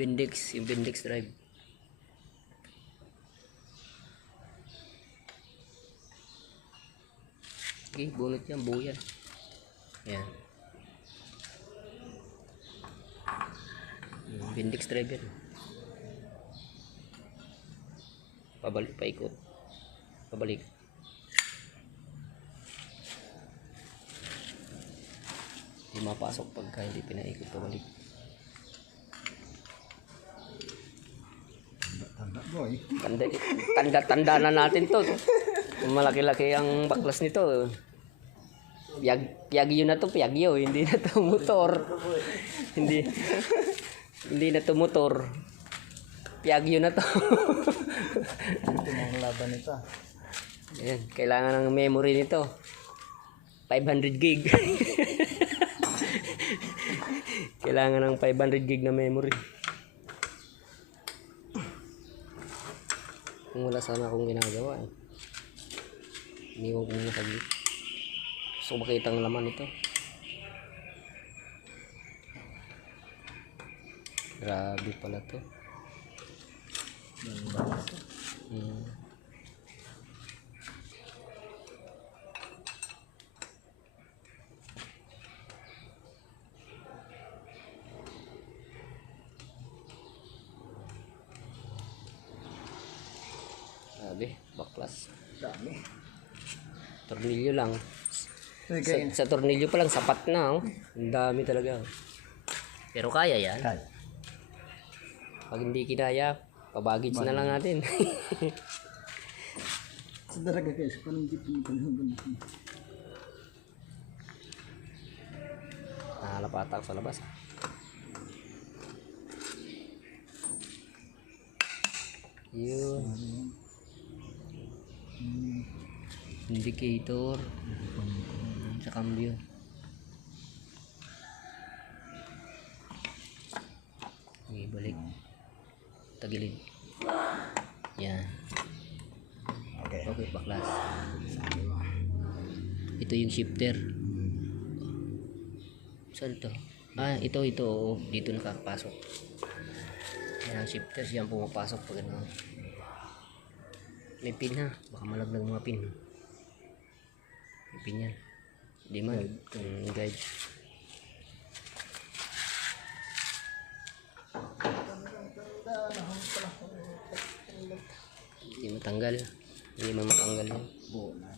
Bendix, yung Bendix drive. Okay, bunot yan, buo yan. Ayan. Bendix drive yan. Pabalik, paikot. Pabalik. Hindi mapasok pagka hindi pinaikot pabalik. Tanda na natin to. Malaki-laki ang baklas nito. Piagyo na to, piagyo. Hindi na to motor. Hindi na to motor. Piagyo na to. Ito mga laban nito. Ayan, kailangan ng memory nito. 500 gig. Kailangan ng 500 gig na memory. Kung wala sana akong ginagawa eh. Iniwan ko muna saglit. Gusto ko makita ang laman ito. Grabe pala to. Grabe, baklas. Dami. Tornilyo lang. Okay. Sa tornilyo pa lang sapat na oh. Ang dami talaga. Pero kaya yan. Kaya. Pag hindi kinaya, pabagage na lang natin. Sa daraga guys, parang jeep yung panahon. Nakalapata ako sa labas. Yun. Indicator. Sa cambio. Okay, balik. Tagilid. Yan. Okay. Okay, baklas. Ito yung shifter. Saan to? Ah, ito. Oh. Dito nakapasok. Yan ang shifter. Yan pumapasok pag ano. May pin ha. Baka malaglag mga pin. May pin yan. Di man. Guide. Hindi matanggal. Hindi man matanggal yan. Buo na.